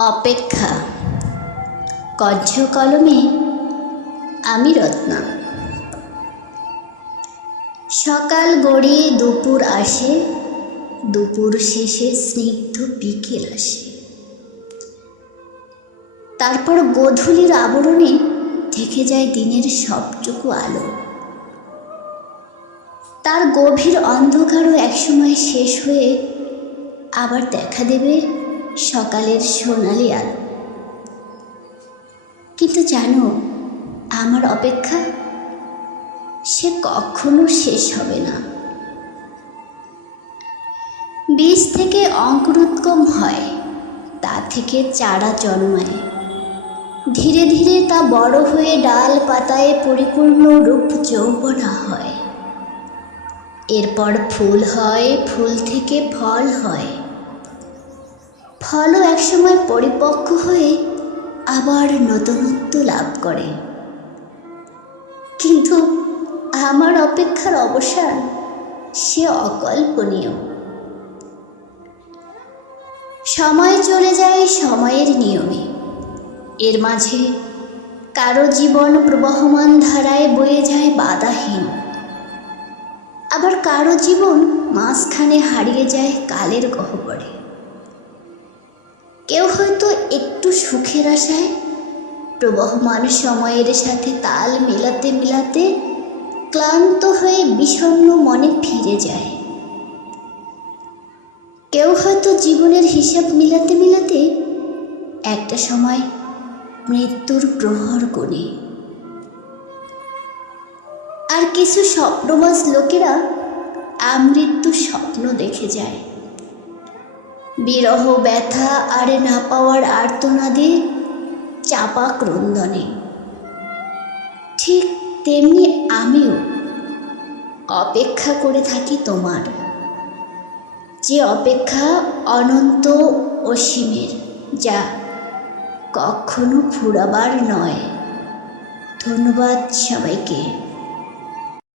অপেক্ষা। কণ্ঠ কলমে আমি রত্না। সকাল গড়িয়ে দুপুর আসে, দুপুর শেষে স্নিগ্ধ বিকেল আসে। তারপর গোধূলির আবরণে ঢেকে যায় দিনের সবটুকু আলো। তার গভীর অন্ধকারও একসময় শেষ হয়ে আবার দেখা দেবে সকালের সোনালি আলো। কিন্তু জানো, আমার অপেক্ষা সে কখনো শেষ হবে না। বীজ থেকে অঙ্কুরোদ্গম হয়, তা থেকে চারা জন্মায়, ধীরে ধীরে তা বড় হয়ে ডাল পাতায় পরিপূর্ণ রূপ যৌবনা হয়। এরপর ফুল হয়, ফুল থেকে ফল হয়, ফলও একসময় পরিপক্ক হয়ে আবার নতুনত্ব লাভ করে। কিন্তু আমার অপেক্ষার অবসান সে অকল্পনীয়। সময় চলে যায় সময়ের নিয়মে। এর মাঝে কারো জীবন প্রবহমান ধারায় বয়ে যায় বাধাহীন, আবার কারো জীবন মাঝখানে হারিয়ে যায় কালের গহ্বরে। কেউ হয়তো একটু সুখের আশায় প্রবহমান সময়ের সাথে তাল মেলাতে মেলাতে ক্লান্ত হয়ে বিষণ্ণ মনে ফিরে যায়। কেউ হয়তো জীবনের হিসাব মিলাতে মিলাতে একটা সময় মৃত্যুর প্রহর গোনে। আর কিছু স্বপ্নবাজ লোকেরা আমৃত্যু স্বপ্ন দেখে যায়, বিরহ ব্যথা আর না পাওয়ার আর্তনাদে চাপা ক্রন্দনে। ঠিক তেমনি আমিও অপেক্ষা করে থাকি তোমার, যে অপেক্ষা অনন্ত অসীমের, যা কখনো ফুরাবার নয়। ধন্যবাদ সবাইকে।